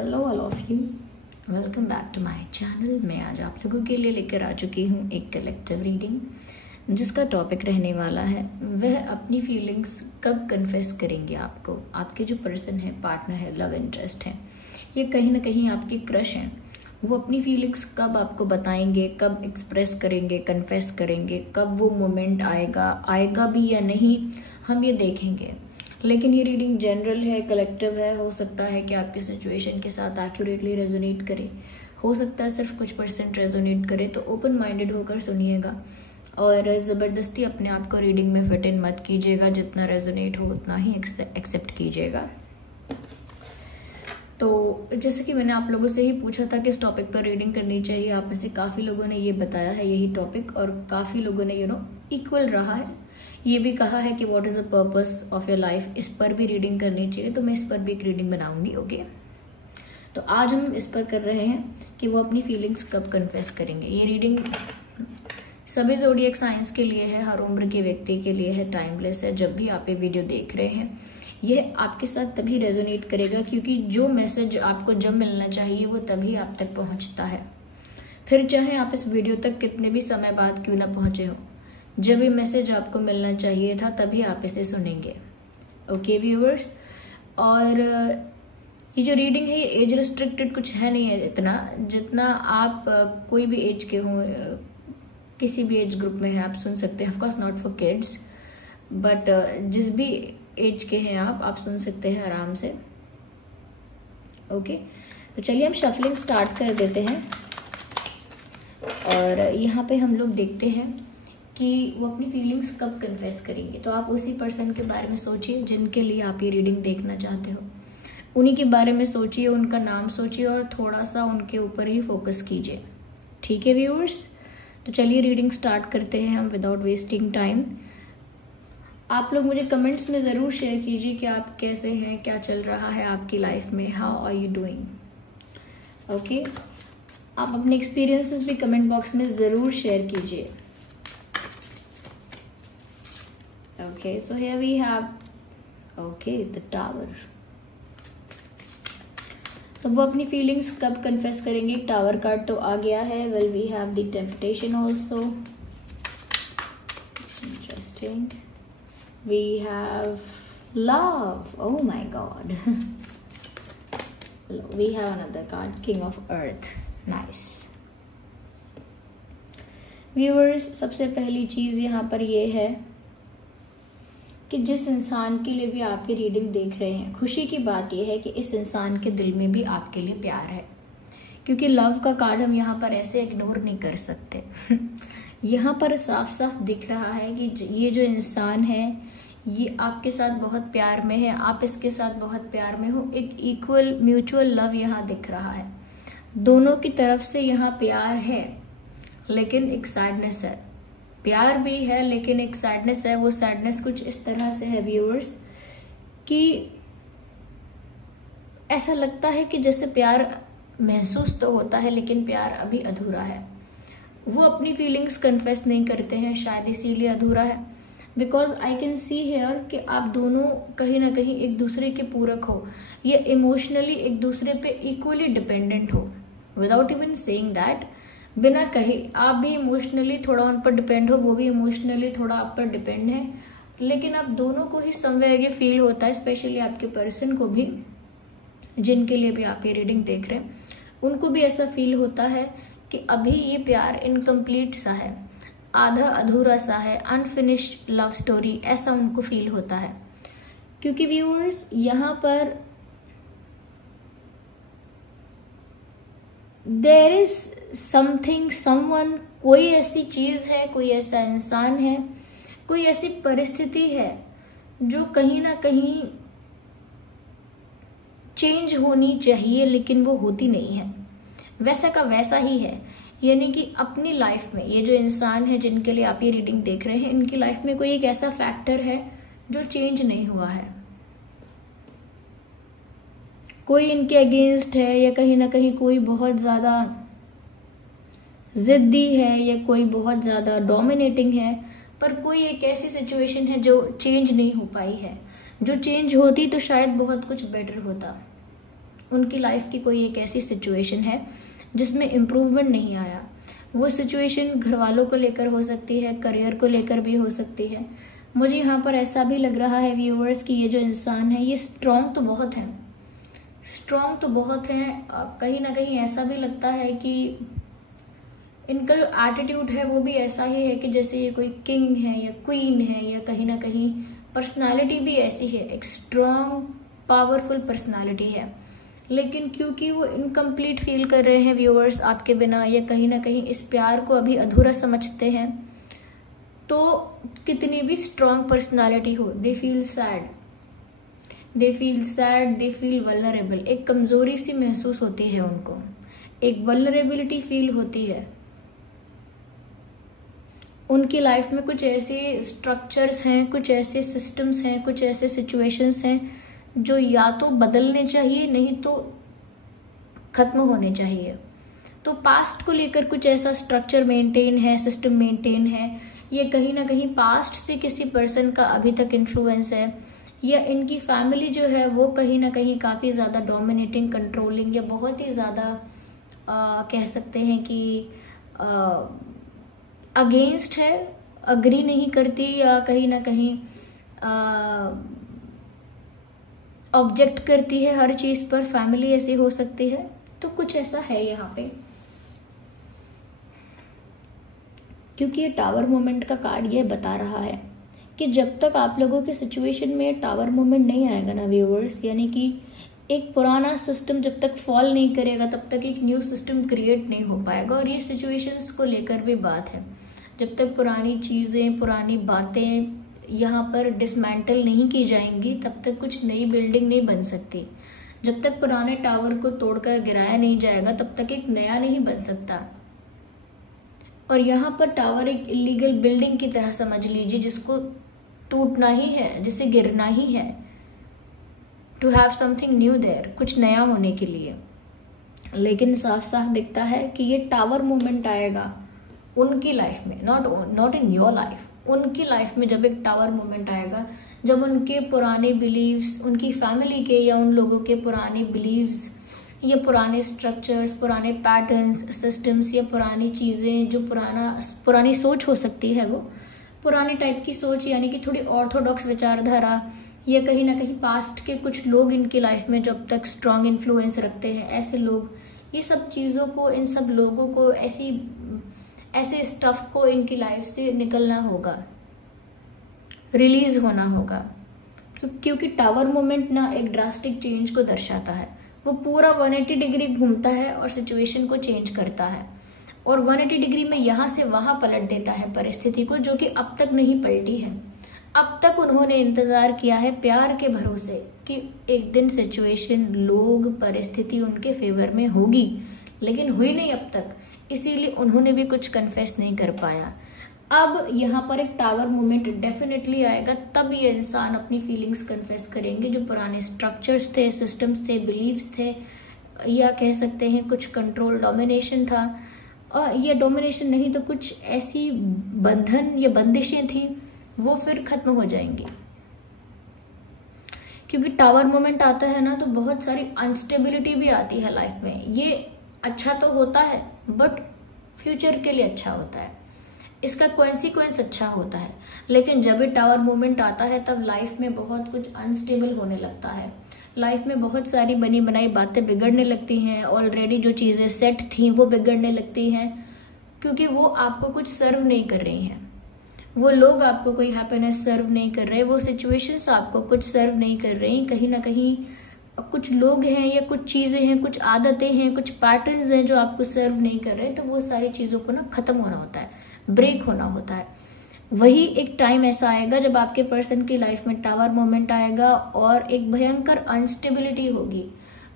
Hello all of you, welcome back to my channel. मैं आज आप लोगों के लिए लेकर आ चुकी हूँ एक कलेक्टिव रीडिंग जिसका टॉपिक रहने वाला है वह अपनी फीलिंग्स कब कन्फेस करेंगे आपको। आपके जो पर्सन है, पार्टनर है, लव इंटरेस्ट है, ये कहीं ना कहीं आपकी क्रश हैं, वो अपनी फीलिंग्स कब आपको बताएंगे, कब एक्सप्रेस करेंगे, कन्फेस करेंगे, कब वो मोमेंट आएगा भी या नहीं, हम ये देखेंगे। लेकिन ये रीडिंग जनरल है, कलेक्टिव है। हो सकता है कि आपके सिचुएशन के साथ एक्यूरेटली रेजोनेट करे, हो सकता है सिर्फ कुछ % रेजोनेट करे। तो ओपन माइंडेड होकर सुनिएगा और ज़बरदस्ती अपने आप को रीडिंग में फिट इन मत कीजिएगा। जितना रेजोनेट हो उतना ही एक्सेप्ट कीजिएगा। तो जैसे कि मैंने आप लोगों से ही पूछा था कि इस टॉपिक पर रीडिंग करनी चाहिए, आप में से काफ़ी लोगों ने ये बताया है यही टॉपिक, और काफ़ी लोगों ने इक्वल रहा है, ये भी कहा है कि what is the purpose of your life, इस पर भी रीडिंग करनी चाहिए। तो मैं इस पर भी एक रीडिंग बनाऊंगी। ओके, तो आज हम इस पर कर रहे हैं कि वो अपनी फीलिंग्स कब कन्फेस करेंगे। ये रीडिंग सभी ज़ोडिएक साइंस के लिए है, हर उम्र के व्यक्ति के लिए है, टाइमलेस है। जब भी आप ये वीडियो देख रहे हैं यह आपके साथ तभी रेजोनेट करेगा क्योंकि जो मैसेज आपको जब मिलना चाहिए वो तभी आप तक पहुंचता है। फिर चाहे आप इस वीडियो तक कितने भी समय बाद क्यों ना पहुंचे हो, जब ये मैसेज आपको मिलना चाहिए था तभी आप इसे सुनेंगे। ओके व्यूअर्स, और ये जो रीडिंग है ये एज रिस्ट्रिक्टेड कुछ है नहीं है, इतना जितना आप कोई भी एज के हो, किसी भी एज ग्रुप में है आप सुन सकते हैं। Of course not for kids, but जिस भी एज के हैं आप सुन सकते हैं आराम से। ओके, तो चलिए हम शफलिंग स्टार्ट कर देते हैं और यहाँ पे हम लोग देखते हैं कि वो अपनी फीलिंग्स कब कन्फेस करेंगे। तो आप उसी पर्सन के बारे में सोचिए जिनके लिए आप ये रीडिंग देखना चाहते हो, उन्हीं के बारे में सोचिए, उनका नाम सोचिए और थोड़ा सा उनके ऊपर ही फोकस कीजिए। ठीक है व्यूअर्स, तो चलिए रीडिंग स्टार्ट करते हैं हम विदाउट वेस्टिंग टाइम। आप लोग मुझे कमेंट्स में ज़रूर शेयर कीजिए कि आप कैसे हैं, क्या चल रहा है आपकी लाइफ में, how are you doing. Okay, आप अपने एक्सपीरियंसेस भी कमेंट बॉक्स में ज़रूर शेयर कीजिए। Okay, so here we have the tower. तो वो अपनी फीलिंग्स कब कन्फेस करेंगे। टावर कार्ड तो आ गया है। Well we have the temptation also, interesting. We have love, oh my God. We have another card, king of earth, nice. Viewers, सबसे पहली चीज यहाँ पर ये है कि जिस इंसान के लिए भी आप ये रीडिंग देख रहे हैं, खुशी की बात यह है कि इस इंसान के दिल में भी आपके लिए प्यार है, क्योंकि लव का कार्ड हम यहाँ पर ऐसे इग्नोर नहीं कर सकते। यहाँ पर साफ साफ दिख रहा है कि ये जो इंसान है ये आपके साथ बहुत प्यार में है, आप इसके साथ बहुत प्यार में हो। एक इक्वल म्यूचुअल लव यहाँ दिख रहा है, दोनों की तरफ से यहाँ प्यार है, लेकिन एक सैडनेस है। प्यार भी है लेकिन एक सैडनेस है। वो सैडनेस कुछ इस तरह से है व्यूअर्स कि ऐसा लगता है कि जैसे प्यार महसूस तो होता है लेकिन प्यार अभी अधूरा है। वो अपनी फीलिंग्स कन्फेस नहीं करते हैं, शायद इसीलिए अधूरा है। Because I can see here कि आप दोनों कहीं ना कहीं एक दूसरे के पूरक हो, या इमोशनली एक दूसरे पे इक्वली डिपेंडेंट हो। विदाउट इवन सेइंग दैट, बिना कहे आप भी इमोशनली थोड़ा उन पर डिपेंड हो, वो भी इमोशनली थोड़ा आप पर डिपेंड है, लेकिन आप दोनों को ही समवेयर ये फील होता है, स्पेशली आपके पर्सन को भी, जिनके लिए भी आप ये रीडिंग देख रहे हैं, उनको भी ऐसा फील होता है कि अभी ये प्यार इनकम्प्लीट सा है, आधा अधूरा सा है, अनफिनिश्ड लव स्टोरी, ऐसा उनको फील होता है। क्योंकि व्यूअर्स यहाँ पर देयर इज समथिंग, समवन, कोई ऐसी चीज है, कोई ऐसा इंसान है, कोई ऐसी परिस्थिति है जो कहीं ना कहीं चेंज होनी चाहिए लेकिन वो होती नहीं है। वैसा का वैसा ही है, यानी कि अपनी लाइफ में ये जो इंसान है जिनके लिए आप ये रीडिंग देख रहे हैं, इनकी लाइफ में कोई एक ऐसा फैक्टर है जो चेंज नहीं हुआ है। कोई इनके अगेंस्ट है, या कहीं ना कहीं कोई बहुत ज्यादा जिद्दी है, या कोई बहुत ज्यादा डोमिनेटिंग है, पर कोई एक ऐसी सिचुएशन है जो चेंज नहीं हो पाई है। जो चेंज होती तो शायद बहुत कुछ बेटर होता। उनकी लाइफ की कोई एक ऐसी सिचुएशन है जिसमें इम्प्रूवमेंट नहीं आया। वो सिचुएशन घर वालों को लेकर हो सकती है, करियर को लेकर भी हो सकती है। मुझे यहाँ पर ऐसा भी लग रहा है व्यूअर्स कि ये जो इंसान है ये स्ट्रॉन्ग तो बहुत है, स्ट्रॉन्ग तो बहुत है। कहीं ना कहीं ऐसा भी लगता है कि इनका जो एटीट्यूड है वो भी ऐसा ही है कि जैसे ये कोई किंग है या क्वीन है, या कहीं ना कहीं पर्सनालिटी भी ऐसी है, एक स्ट्रॉन्ग पावरफुल पर्सनालिटी है। लेकिन क्योंकि वो इनकम्प्लीट फील कर रहे हैं व्यूअर्स आपके बिना, या कहीं ना कहीं इस प्यार को अभी अधूरा समझते हैं, तो कितनी भी स्ट्रॉन्ग पर्सनालिटी हो, they feel sad, they feel vulnerable. एक कमजोरी सी महसूस होती है उनको, एक वल्नरेबिलिटी फील होती है। उनकी लाइफ में कुछ ऐसे स्ट्रक्चर्स हैं, कुछ ऐसे सिस्टम्स हैं, कुछ ऐसे सिचुएशंस हैं जो या तो बदलने चाहिए, नहीं तो खत्म होने चाहिए। तो पास्ट को लेकर कुछ ऐसा स्ट्रक्चर मेंटेन है, सिस्टम मेंटेन है, ये कहीं ना कहीं पास्ट से किसी पर्सन का अभी तक इन्फ्लुएंस है, या इनकी फैमिली जो है वो कहीं ना कहीं काफ़ी ज़्यादा डोमिनेटिंग, कंट्रोलिंग, या बहुत ही ज़्यादा कह सकते हैं कि अगेंस्ट है, अग्री नहीं करती, या कहीं ना कहीं ऑब्जेक्ट करती है हर चीज़ पर। फैमिली ऐसी हो सकती है, तो कुछ ऐसा है यहाँ पे। क्योंकि ये टावर मोमेंट का कार्ड ये बता रहा है कि जब तक आप लोगों के सिचुएशन में टावर मोमेंट नहीं आएगा ना व्यूअर्स, यानी कि एक पुराना सिस्टम जब तक फॉल नहीं करेगा तब तक एक न्यू सिस्टम क्रिएट नहीं हो पाएगा। और ये सिचुएशंस को लेकर भी बात है, जब तक पुरानी चीज़ें, पुरानी बातें यहाँ पर डिसमेंटल नहीं की जाएंगी तब तक कुछ नई बिल्डिंग नहीं बन सकती। जब तक पुराने टावर को तोड़कर गिराया नहीं जाएगा तब तक एक नया नहीं बन सकता। और यहाँ पर टावर एक इलीगल बिल्डिंग की तरह समझ लीजिए, जिसको टूटना ही है, जिसे गिरना ही है, to have something new there, कुछ नया होने के लिए। लेकिन साफ साफ दिखता है कि ये टावर मूवमेंट आएगा उनकी लाइफ में, नॉट इन योर लाइफ। उनकी लाइफ में जब एक टावर मूवमेंट आएगा, जब उनके पुराने बिलीव्स, उनकी फैमिली के या उन लोगों के पुराने बिलीव्स या पुराने स्ट्रक्चर्स, पुराने पैटर्न्स, सिस्टम्स, या पुरानी चीज़ें जो पुरानी सोच हो सकती है, वो पुराने टाइप की सोच, यानी कि थोड़ी ऑर्थोडॉक्स विचारधारा, या कहीं ना कहीं पास्ट के कुछ लोग इनकी लाइफ में जो अब तक स्ट्रॉन्ग इन्फ्लुएंस रखते हैं, ऐसे लोग, ये सब चीज़ों को, इन सब लोगों को, ऐसे स्टफ को इनकी लाइफ से निकलना होगा, रिलीज होना होगा। क्योंकि टावर मोमेंट ना एक ड्रास्टिक चेंज को दर्शाता है, वो पूरा 180 डिग्री घूमता है और सिचुएशन को चेंज करता है, और 180 डिग्री में यहाँ से वहाँ पलट देता है परिस्थिति को, जो कि अब तक नहीं पलटी है। अब तक उन्होंने इंतजार किया है प्यार के भरोसे कि एक दिन सिचुएशन, लोग, परिस्थिति उनके फेवर में होगी, लेकिन हुई नहीं अब तक, इसीलिए उन्होंने भी कुछ कन्फेस नहीं कर पाया। अब यहाँ पर एक टावर मोमेंट डेफिनेटली आएगा, तब ये इंसान अपनी फीलिंग्स कन्फेस करेंगे। जो पुराने स्ट्रक्चर्स थे, सिस्टम्स थे, बिलीव्स थे, या कह सकते हैं कुछ कंट्रोल, डोमिनेशन था, और ये डोमिनेशन नहीं तो कुछ ऐसी बंधन या बंदिशें थी, वो फिर खत्म हो जाएंगी। क्योंकि टावर मोमेंट आता है ना, तो बहुत सारी अनस्टेबिलिटी भी आती है लाइफ में। ये अच्छा तो होता है, बट फ्यूचर के लिए अच्छा होता है, इसका कॉन्सिक्वेंस अच्छा होता है। लेकिन जब ये टावर मोमेंट आता है तब लाइफ में बहुत कुछ अनस्टेबल होने लगता है, लाइफ में बहुत सारी बनी बनाई बातें बिगड़ने लगती हैं, ऑलरेडी जो चीज़ें सेट थी वो बिगड़ने लगती हैं, क्योंकि वो आपको कुछ सर्व नहीं कर रही हैं, वो लोग आपको कोई हैप्पीनेस सर्व नहीं कर रहे, वो सिचुएशंस आपको कुछ सर्व नहीं कर रही। कहीं ना कहीं कुछ लोग हैं या कुछ चीज़ें हैं, कुछ आदतें हैं, कुछ पैटर्न्स हैं जो आपको सर्व नहीं कर रहे, तो वो सारी चीज़ों को ना ख़त्म होना होता है, ब्रेक होना होता है। वही एक टाइम ऐसा आएगा जब आपके पर्सन की लाइफ में टावर मोमेंट आएगा और एक भयंकर अनस्टेबिलिटी होगी।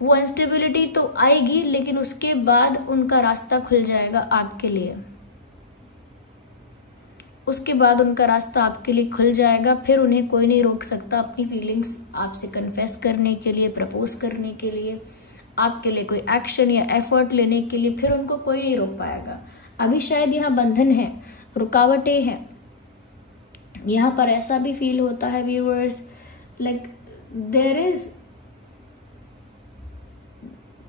वो अनस्टेबिलिटी तो आएगी, लेकिन उसके बाद उनका रास्ता खुल जाएगा आपके लिए, उसके बाद उनका रास्ता आपके लिए खुल जाएगा। फिर उन्हें कोई नहीं रोक सकता अपनी फीलिंग्स आपसे कन्फेस करने के लिए, प्रपोज करने के लिए, आपके लिए कोई एक्शन या एफर्ट लेने के लिए, फिर उनको कोई नहीं रोक पाएगा। अभी शायद यहाँ बंधन है, रुकावटें हैं, यहाँ पर ऐसा भी फील होता है viewers, like there is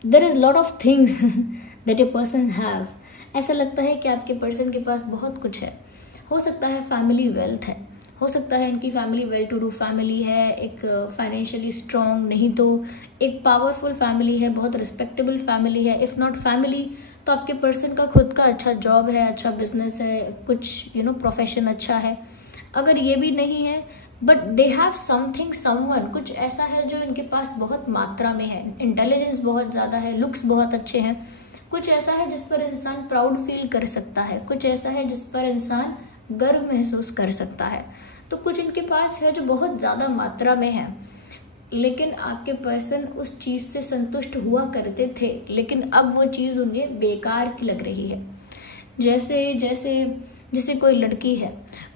there is lot of things that a person have. ऐसा लगता है कि आपके पर्सन के पास बहुत कुछ है। हो सकता है फैमिली वेल्थ है, हो सकता है इनकी family well to do family है, एक फाइनेंशियली स्ट्रांग, नहीं तो एक पावरफुल फैमिली है, बहुत रिस्पेक्टेबल फैमिली है। इफ नॉट फैमिली तो आपके पर्सन का खुद का अच्छा जॉब है, अच्छा बिजनेस है, कुछ प्रोफेशन अच्छा है। अगर ये भी नहीं है but they have something someone, कुछ ऐसा है जो इनके पास बहुत मात्रा में है, इंटेलिजेंस बहुत ज्यादा है, लुक्स बहुत अच्छे हैं, कुछ ऐसा है जिस पर इंसान प्राउड फील कर सकता है, कुछ ऐसा है जिस पर इंसान गर्व महसूस कर सकता है। तो कुछ इनके पास है जो बहुत ज्यादा मात्रा में है, लेकिन आपके पर्सन उस चीज से संतुष्ट हुआ करते थे, लेकिन अब वो चीज उन्हें बेकार की लग रही है। जैसे कोई लड़की है,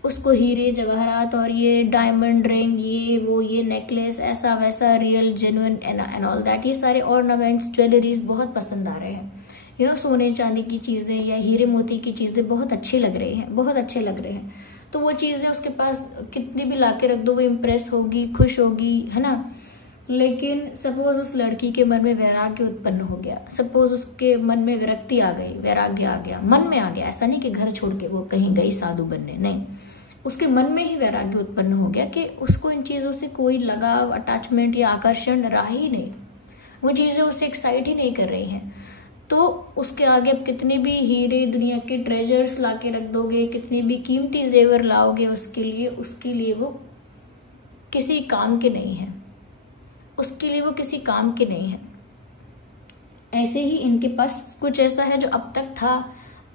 उसको हीरे जवाहरात और ये डायमंड रिंग, ये नेकलेस, ऐसा वैसा, real genuine and all that, ये सारे ऑर्नामेंट्स, ज्वेलरीज बहुत पसंद आ रहे हैं। सोने चांदी की चीजें या हीरे मोती की चीजें बहुत अच्छे लग रहे हैं। तो वो चीजें उसके पास कितनी भी लाके रख दो, वो इम्प्रेस होगी, खुश होगी, है ना। लेकिन सपोज उस लड़की के मन में वैराग्य उत्पन्न हो गया, सपोज उसके मन में विरक्ति आ गई, वैराग्य आ गया, मन में आ गया, ऐसा नहीं कि घर छोड़ के वो कहीं गई साधु बनने, नहीं, उसके मन में ही वैराग्य उत्पन्न हो गया कि उसको इन चीजों से कोई लगाव, अटैचमेंट या आकर्षण रहा ही नहीं, वो चीजें उसे एक्साइट ही नहीं कर रही हैं। तो उसके आगे अब कितने भी हीरे, दुनिया के ट्रेजर्स लाके रख दोगे, कितने भी कीमती जेवर लाओगे उसके लिए वो किसी काम के नहीं है, ऐसे ही इनके पास कुछ ऐसा है जो अब तक था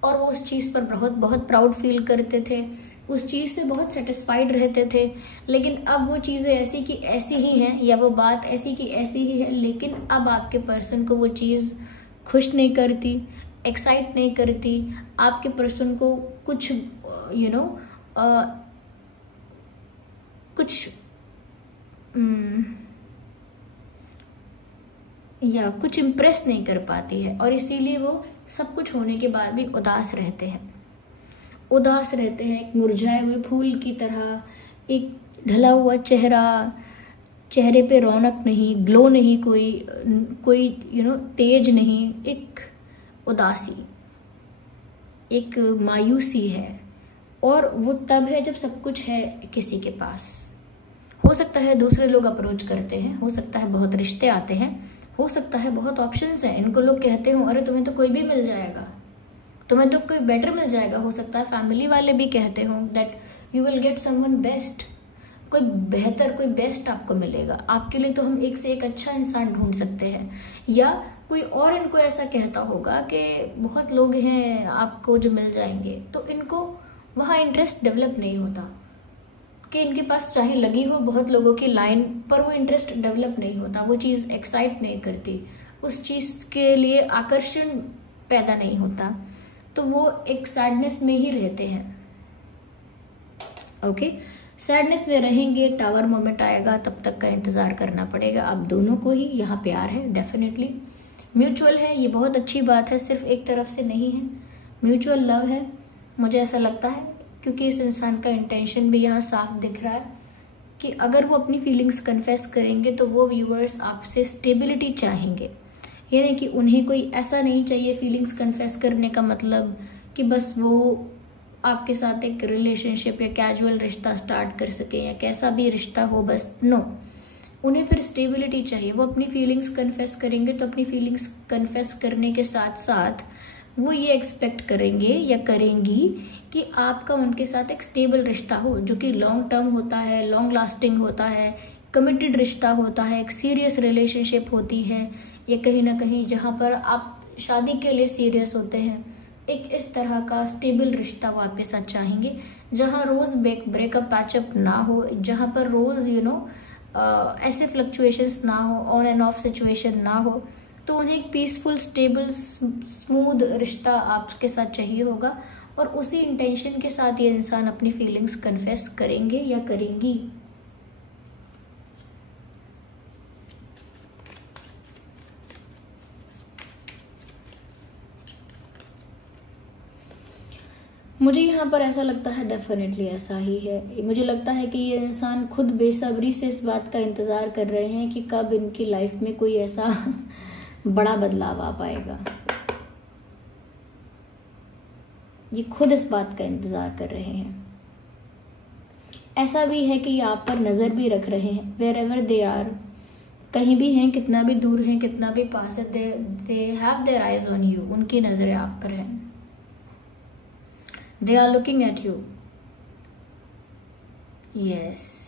और वो उस चीज पर बहुत बहुत प्राउड फील करते थे, उस चीज से बहुत सेटिस्फाइड रहते थे, लेकिन अब वो चीजें ऐसी की ऐसी ही हैं, या वो बात ऐसी की ऐसी ही है, लेकिन अब आपके पर्सन को वो चीज खुश नहीं करती, एक्साइट नहीं करती, आपके पर्सन को कुछ कुछ इम्प्रेस नहीं कर पाती है, और इसीलिए वो सब कुछ होने के बाद भी उदास रहते हैं, एक मुरझाए हुए फूल की तरह, एक ढला हुआ चेहरे पे रौनक नहीं, ग्लो नहीं, कोई तेज नहीं, एक उदासी, एक मायूसी है। और वो तब है जब सब कुछ है किसी के पास। हो सकता है दूसरे लोग अप्रोच करते हैं, हो सकता है बहुत रिश्ते आते हैं, हो सकता है बहुत ऑप्शंस हैं, इनको लोग कहते हो अरे तुम्हें तो कोई भी मिल जाएगा, तुम्हें तो कोई बेटर मिल जाएगा। हो सकता है फैमिली वाले भी कहते हो that you will get someone best, कोई बेहतर, कोई बेस्ट आपको मिलेगा, आपके लिए तो हम एक से एक अच्छा इंसान ढूंढ सकते हैं। या कोई और इनको ऐसा कहता होगा कि बहुत लोग हैं आपको जो मिल जाएंगे, तो इनको वहाँ इंटरेस्ट डेवलप नहीं होता, कि इनके पास चाहे लगी हो बहुत लोगों की लाइन, पर वो इंटरेस्ट डेवलप नहीं होता, वो चीज़ एक्साइट नहीं करती, उस चीज़ के लिए आकर्षण पैदा नहीं होता, तो वो एक सैडनेस में ही रहते हैं। ओके, सैडनेस में रहेंगे, टावर मोमेंट आएगा, तब तक का इंतजार करना पड़ेगा आप दोनों को ही। यहाँ प्यार है, डेफिनेटली म्यूचुअल है, ये बहुत अच्छी बात है, सिर्फ एक तरफ से नहीं है, म्यूचुअल लव है, मुझे ऐसा लगता है, क्योंकि इस इंसान का इंटेंशन भी यहाँ साफ दिख रहा है कि अगर वो अपनी फीलिंग्स कन्फेस करेंगे तो वो व्यूअर्स आपसे स्टेबिलिटी चाहेंगे, यानी कि उन्हें कोई ऐसा नहीं चाहिए फीलिंग्स कन्फेस करने का मतलब कि बस वो आपके साथ एक रिलेशनशिप या कैजुअल रिश्ता स्टार्ट कर सके या कैसा भी रिश्ता हो, बस नो, उन्हें फिर स्टेबिलिटी चाहिए। वो अपनी फीलिंग्स कन्फेस करेंगे तो अपनी फीलिंग्स कन्फेस करने के साथ साथ वो ये एक्सपेक्ट करेंगे या करेंगी कि आपका उनके साथ एक स्टेबल रिश्ता हो, जो कि लॉन्ग टर्म होता है, लॉन्ग लास्टिंग होता है, कमिटेड रिश्ता होता है, एक सीरियस रिलेशनशिप होती है, या कहीं ना कहीं जहाँ पर आप शादी के लिए सीरियस होते हैं, एक इस तरह का स्टेबल रिश्ता वो आपके साथ चाहेंगे, जहाँ रोज ब्रेकअप पैचअप ना हो, जहाँ पर रोज ऐसे फ्लक्चुएशंस ना हो, ऑन एंड ऑफ सिचुएशन ना हो, तो उन्हें एक पीसफुल, स्टेबल, स्मूथ रिश्ता आपके साथ चाहिए होगा, और उसी इंटेंशन के साथ ये इंसान अपनी फीलिंग्स कन्फेस करेंगे या करेंगी। मुझे यहाँ पर ऐसा लगता है, डेफिनेटली ऐसा ही है, मुझे लगता है कि ये इंसान खुद बेसब्री से इस बात का इंतज़ार कर रहे हैं कि कब इनकी लाइफ में कोई ऐसा बड़ा बदलाव आ पाएगा। ये खुद इस बात का इंतजार कर रहे हैं। ऐसा भी है कि ये आप पर नजर भी रख रहे हैं, वेर एवर दे आर, कहीं भी हैं, कितना भी दूर हैं, कितना भी पास है, they have their eyes on you, उनकी नजरें आप पर हैं। They are looking at you. Yes,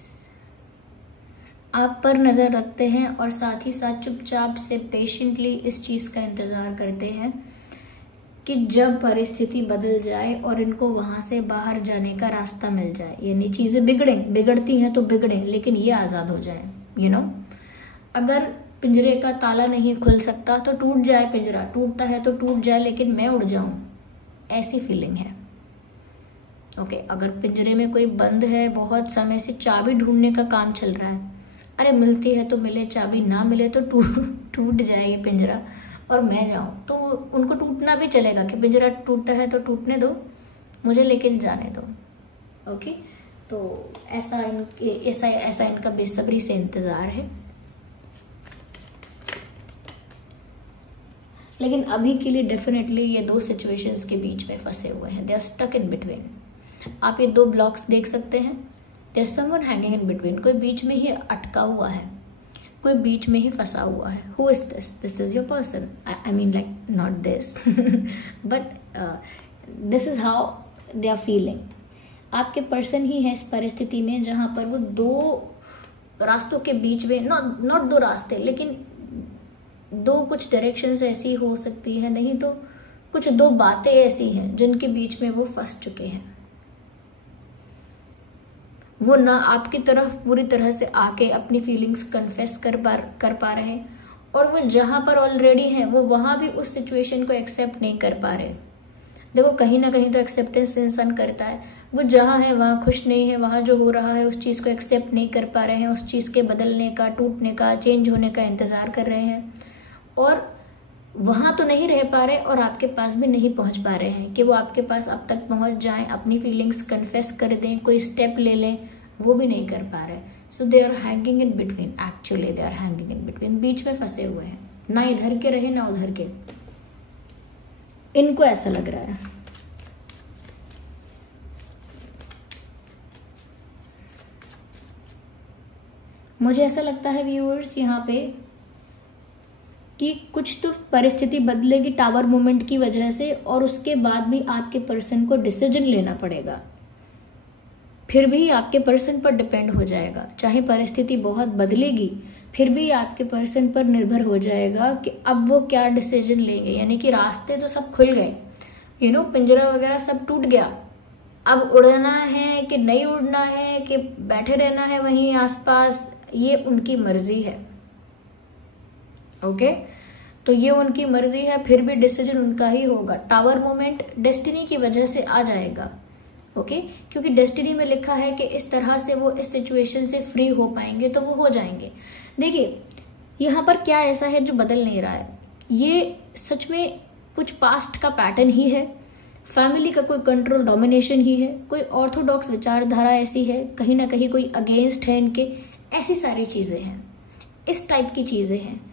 आप पर नजर रखते हैं और साथ ही साथ चुपचाप से पेशेंटली इस चीज का इंतजार करते हैं कि जब परिस्थिति बदल जाए और इनको वहां से बाहर जाने का रास्ता मिल जाए, यानी चीजें बिगड़ती हैं तो बिगड़े, लेकिन ये आजाद हो जाए। यू नो, अगर पिंजरे का ताला नहीं खुल सकता तो टूट जाए पिंजरा, टूटता है तो टूट जाए, लेकिन मैं उड़ जाऊं, ऐसी फीलिंग है। ओके, अगर पिंजरे में कोई बंद है, बहुत समय से चाबी ढूंढने का काम चल रहा है, अरे मिलती है तो मिले, चाबी ना मिले तो टूट जाए ये पिंजरा और मैं जाऊं, तो उनको टूटना भी चलेगा कि पिंजरा टूटता है तो टूटने दो मुझे, लेकिन जाने दो। ओके, तो ऐसा इनका बेसब्री से इंतजार है। लेकिन अभी के लिए डेफिनेटली ये दो सिचुएशंस के बीच में फंसे हुए हैं। They are stuck in between. आप ये दो ब्लॉक्स देख सकते हैं। There is someone hanging in between. कोई बीच में ही अटका हुआ है, कोई बीच में ही फंसा हुआ है। Who is this? This is your person. I mean like not this but this is how they are feeling. आपके पर्सन ही है इस परिस्थिति में जहां पर वो दो रास्तों के बीच में, नॉट दो रास्ते, लेकिन दो कुछ डायरेक्शंस ऐसी हो सकती है, नहीं तो कुछ दो बातें ऐसी हैं जिनके बीच में वो फंस चुके हैं। वो ना आपकी तरफ पूरी तरह से आके अपनी फीलिंग्स कन्फेस कर पा रहे हैं, और वो जहां पर ऑलरेडी हैं वो वहां भी उस सिचुएशन को एक्सेप्ट नहीं कर पा रहे। देखो, कहीं ना कहीं तो एक्सेप्टेंस इंसान करता है। वो जहां है वहां खुश नहीं है, वहां जो हो रहा है उस चीज को एक्सेप्ट नहीं कर पा रहे हैं, उस चीज के बदलने का, टूटने का, चेंज होने का इंतजार कर रहे हैं, और वहां तो नहीं रह पा रहे और आपके पास भी नहीं पहुंच पा रहे हैं कि वो आपके पास अब तक पहुंच जाएं, अपनी फीलिंग्स कन्फेस कर दें, कोई स्टेप ले लें, वो भी नहीं कर पा रहे। So they are hanging in between. Actually they are hanging in between, बीच में फंसे हुए हैं, ना इधर के रहे ना उधर के। इनको ऐसा लग रहा है। मुझे ऐसा लगता है व्यूअर्स यहाँ पे कि कुछ तो परिस्थिति बदलेगी टावर मूवमेंट की वजह से, और उसके बाद भी आपके पर्सन को डिसीजन लेना पड़ेगा। फिर भी आपके पर्सन पर डिपेंड हो जाएगा। चाहे परिस्थिति बहुत बदलेगी, फिर भी आपके पर्सन पर निर्भर हो जाएगा कि अब वो क्या डिसीजन लेंगे। यानी कि रास्ते तो सब खुल गए, यू नो, पिंजरा वगैरह सब टूट गया। अब उड़ना है कि नहीं उड़ना है, कि बैठे रहना है वहीं आसपास, ये उनकी मर्जी है। ओके, तो ये उनकी मर्जी है, फिर भी डिसीजन उनका ही होगा। टावर मोमेंट डेस्टिनी की वजह से आ जाएगा। ओके, क्योंकि डेस्टिनी में लिखा है कि इस तरह से वो इस सिचुएशन से फ्री हो पाएंगे, तो वो हो जाएंगे। देखिए, यहाँ पर क्या ऐसा है जो बदल नहीं रहा है? ये सच में कुछ पास्ट का पैटर्न ही है, फैमिली का कोई कंट्रोल डोमिनेशन ही है, कोई ऑर्थोडॉक्स विचारधारा ऐसी है, कहीं ना कहीं कोई अगेंस्ट है इनके, ऐसी सारी चीजें हैं, इस टाइप की चीजें हैं।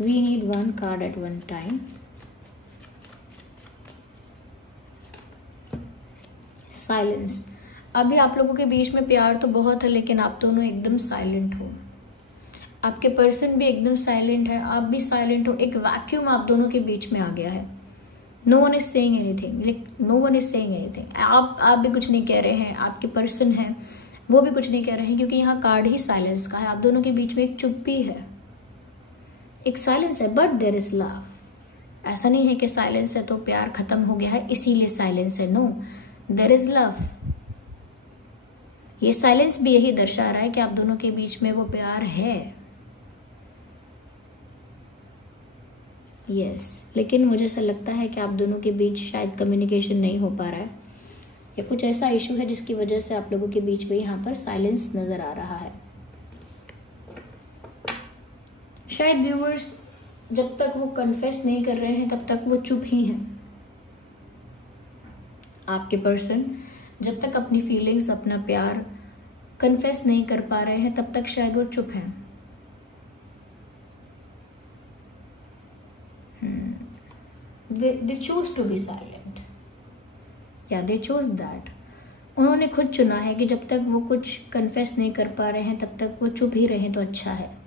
We need one card at one time. Silence. अभी आप लोगों के बीच में प्यार तो बहुत है, लेकिन आप दोनों एकदम साइलेंट हो। आपके पर्सन भी एकदम साइलेंट है, आप भी साइलेंट हो। एक वैक्यूम आप दोनों के बीच में आ गया है। No one is saying anything, no one is saying anything. आप भी कुछ नहीं कह रहे हैं, आपके पर्सन है वो भी कुछ नहीं कह रहे हैं, क्योंकि यहाँ कार्ड ही साइलेंस का है। आप दोनों के बीच में एक चुप्पी है, एक साइलेंस है, बट देयर इज लव। ऐसा नहीं है कि साइलेंस है तो प्यार खत्म हो गया है इसीलिए साइलेंस है। No, there is love. ये साइलेंस भी यही दर्शा रहा है कि आप दोनों के बीच में वो प्यार है। यस, लेकिन मुझे ऐसा लगता है कि आप दोनों के बीच शायद कम्युनिकेशन नहीं हो पा रहा है, या कुछ ऐसा इशू है जिसकी वजह से आप लोगों के बीच में यहाँ पर साइलेंस नजर आ रहा है। शायद व्यूअर्स जब तक वो कन्फेस नहीं कर रहे हैं तब तक वो चुप ही हैं। आपके पर्सन जब तक अपनी फीलिंग्स, अपना प्यार कन्फेस नहीं कर पा रहे हैं तब तक शायद वो चुप हैं। They choose to be silent. Yeah, they chose that. उन्होंने खुद चुना है कि जब तक वो कुछ कन्फेस नहीं कर पा रहे हैं तब तक वो चुप ही रहें तो अच्छा है।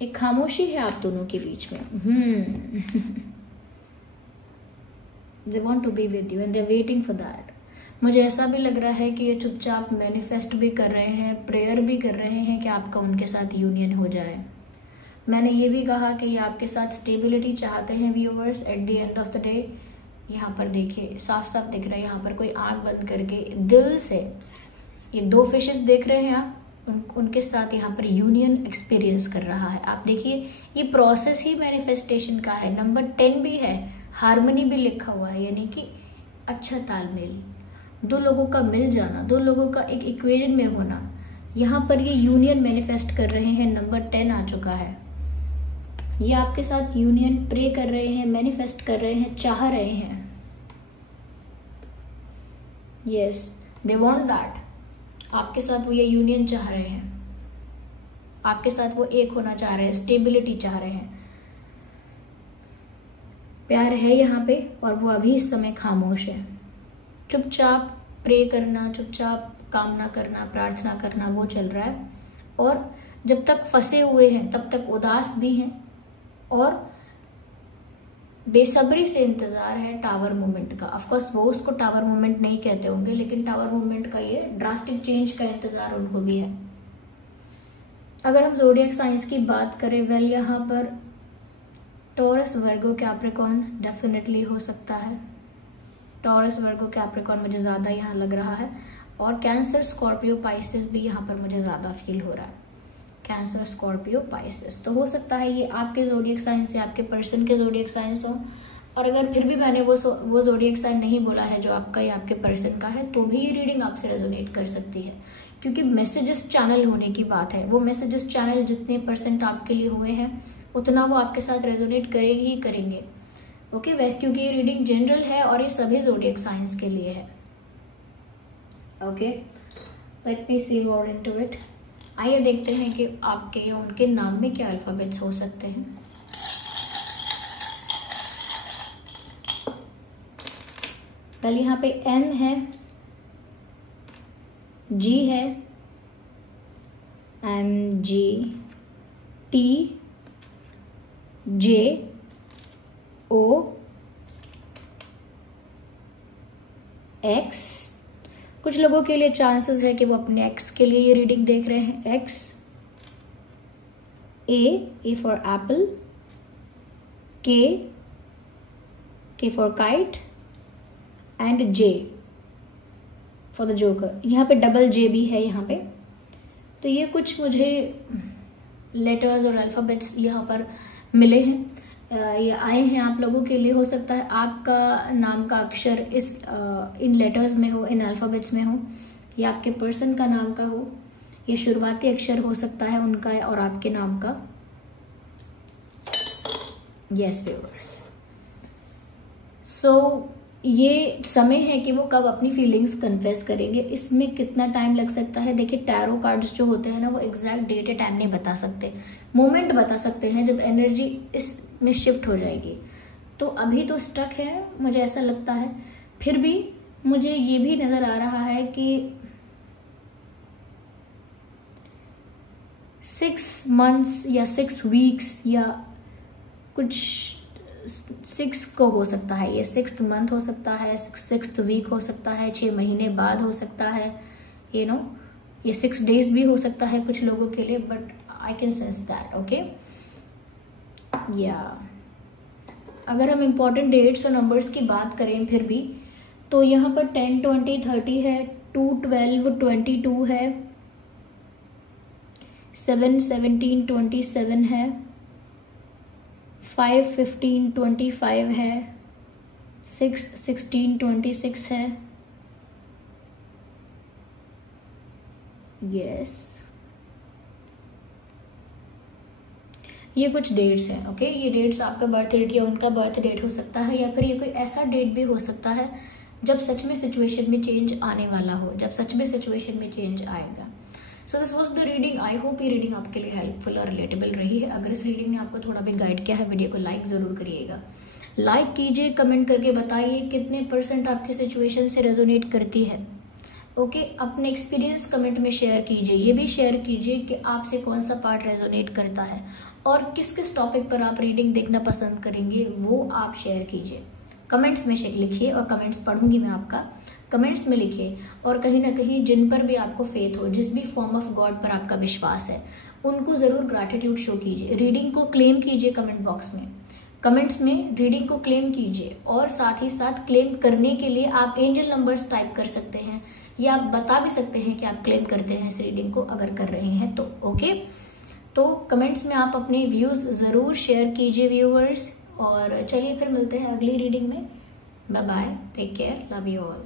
एक खामोशी है आप दोनों के बीच में। They want to be with you and they're waiting for that. मुझे ऐसा भी लग रहा है कि ये चुपचाप मैनिफेस्ट भी कर रहे हैं, प्रेयर भी कर रहे हैं कि आपका उनके साथ यूनियन हो जाए। मैंने ये भी कहा कि ये आपके साथ स्टेबिलिटी चाहते हैं viewers. At the end of the day यहाँ पर देखिए साफ साफ दिख रहा है, यहाँ पर कोई आंख बंद करके दिल से ये 2 फिशेस देख रहे हैं आप, उनके साथ यहाँ पर यूनियन एक्सपीरियंस कर रहा है। आप देखिए ये प्रोसेस ही मैनिफेस्टेशन का है। नंबर 10 भी है, हार्मनी भी लिखा हुआ है, यानी कि अच्छा तालमेल, 2 लोगों का मिल जाना, 2 लोगों का एक इक्वेशन में होना। यहाँ पर ये यूनियन मैनिफेस्ट कर रहे हैं। नंबर 10 आ चुका है। ये आपके साथ यूनियन प्रे कर रहे हैं, मैनिफेस्ट कर रहे हैं, चाह रहे हैं। Yes, they want that. आपके साथ वो ये यूनियन चाह रहे हैं, आपके साथ वो एक होना चाह रहे हैं, स्टेबिलिटी चाह रहे हैं। प्यार है यहाँ पे और वो अभी इस समय खामोश है। चुपचाप प्रे करना, चुपचाप कामना करना, प्रार्थना करना वो चल रहा है। और जब तक फंसे हुए हैं तब तक उदास भी हैं और बेसब्री से इंतजार है टावर मूवमेंट का। ऑफकोर्स वो उसको टावर मूवमेंट नहीं कहते होंगे, लेकिन टावर मूवमेंट का ये ड्रास्टिक चेंज का इंतजार उनको भी है। अगर हम ज़ोडिएक साइंस की बात करें, वेल यहाँ पर टॉरस, वर्गो, कैप्रिकॉर्न डेफिनेटली हो सकता है। टॉरस, वर्गो, कैप्रिकॉर्न मुझे ज़्यादा यहाँ लग रहा है। और कैंसर, स्कॉर्पियो, पाइसेस भी यहाँ पर मुझे ज़्यादा फील हो रहा है। कैंसर, स्कॉर्पियो, पाइसेस, तो हो सकता है ये आपके ज़ोडिएक साइन से आपके पर्सन के ज़ोडिएक साइंस हो। और अगर फिर भी मैंने वो ज़ोडिएक साइन नहीं बोला है जो आपका या आपके पर्सन का है, तो भी ये रीडिंग आपसे रेजोनेट कर सकती है, क्योंकि मैसेजेस चैनल होने की बात है। वो मैसेजेस चैनल जितने % आपके लिए हुए हैं उतना वो आपके साथ रेजोनेट करेंगे ही करेंगे। ओके, वह क्योंकि ये रीडिंग जनरल है और ये सभी ज़ोडिएक साइंस के लिए है। Okay, let me see more into it. आइए देखते हैं कि आपके या उनके नाम में क्या अल्फ़ाबेट्स हो सकते हैं। पहले यहाँ पे M है, G है, M, G, T, J, O, X। कुछ लोगों के लिए चांसेस है कि वो अपने एक्स के लिए ये रीडिंग देख रहे हैं। एक्स, ए फॉर एप्पल, के for kite and J for the joker. यहाँ पे डबल जे भी है यहाँ पे। तो ये कुछ मुझे लेटर्स और अल्फ़ाबेट्स यहाँ पर मिले हैं, ये आए हैं आप लोगों के लिए। हो सकता है आपका नाम का अक्षर इन लेटर्स में हो, इन अल्फ़ाबेट्स में हो, या आपके पर्सन का नाम का हो, ये शुरुआती अक्षर हो सकता है उनका और आपके नाम का। यस व्यूअर्स, सो ये समय है कि वो कब अपनी फीलिंग्स कन्फेस करेंगे। इसमें कितना टाइम लग सकता है, देखिए टैरो कार्ड्स जो होते हैं ना, वो एग्जैक्ट डेट या टाइम नहीं बता सकते, मोमेंट बता सकते हैं जब एनर्जी इसमें शिफ्ट हो जाएगी। तो अभी तो स्टक है मुझे ऐसा लगता है। फिर भी मुझे ये भी नज़र आ रहा है कि 6 months या 6 weeks या कुछ 6 को हो सकता है, ये 6th month हो सकता है, 6th week हो सकता है, 6 महीने बाद हो सकता है, ये 6 days भी हो सकता है कुछ लोगों के लिए, but I can sense that. Okay, या अगर हम इम्पोर्टेंट डेट्स और नंबर्स की बात करें फिर भी, तो यहाँ पर 10, 20, 30 है, 2, 12, 22 है, 7, 17, 27 है, 5, 15, 25 है, 6, 16, 26 है, यस, ये कुछ डेट्स हैं। ओके, ये डेट्स आपका बर्थ डेट या उनका बर्थ डेट हो सकता है, या फिर ये कोई ऐसा डेट भी हो सकता है जब सच में सिचुएशन में चेंज आने वाला हो, जब सच में सिचुएशन में चेंज आएगा। So this was the reading. I hope ये रीडिंग आपके लिए हेल्पफुल और रिलेटेबल रही है। अगर इस रीडिंग ने आपको थोड़ा भी गाइड किया है, वीडियो को लाइक ज़रूर करिएगा। लाइक कीजिए, कमेंट करके बताइए कितने % आपकी सिचुएशन से रेजोनेट करती है। ओके, अपने एक्सपीरियंस कमेंट में शेयर कीजिए। ये भी शेयर कीजिए कि आपसे कौन सा पार्ट रेजोनेट करता है और किस किस टॉपिक पर आप रीडिंग देखना पसंद करेंगे, वो आप शेयर कीजिए। कमेंट्स में लिखिए और कमेंट्स पढ़ूंगी मैं आपका। कमेंट्स में लिखिए, और कहीं ना कहीं जिन पर भी आपको फेथ हो, जिस भी फॉर्म ऑफ गॉड पर आपका विश्वास है, उनको ज़रूर ग्रैटिट्यूड शो कीजिए। रीडिंग को क्लेम कीजिए कमेंट बॉक्स में, कमेंट्स में रीडिंग को क्लेम कीजिए। और साथ ही साथ क्लेम करने के लिए आप एंजल नंबर्स टाइप कर सकते हैं, या आप बता भी सकते हैं कि आप क्लेम करते हैं इस रीडिंग को, अगर कर रहे हैं तो। ओके, तो कमेंट्स में आप अपने व्यूज़ ज़रूर शेयर कीजिए व्यूअर्स। और चलिए फिर मिलते हैं अगली रीडिंग में। Bye bye, take care, love you all.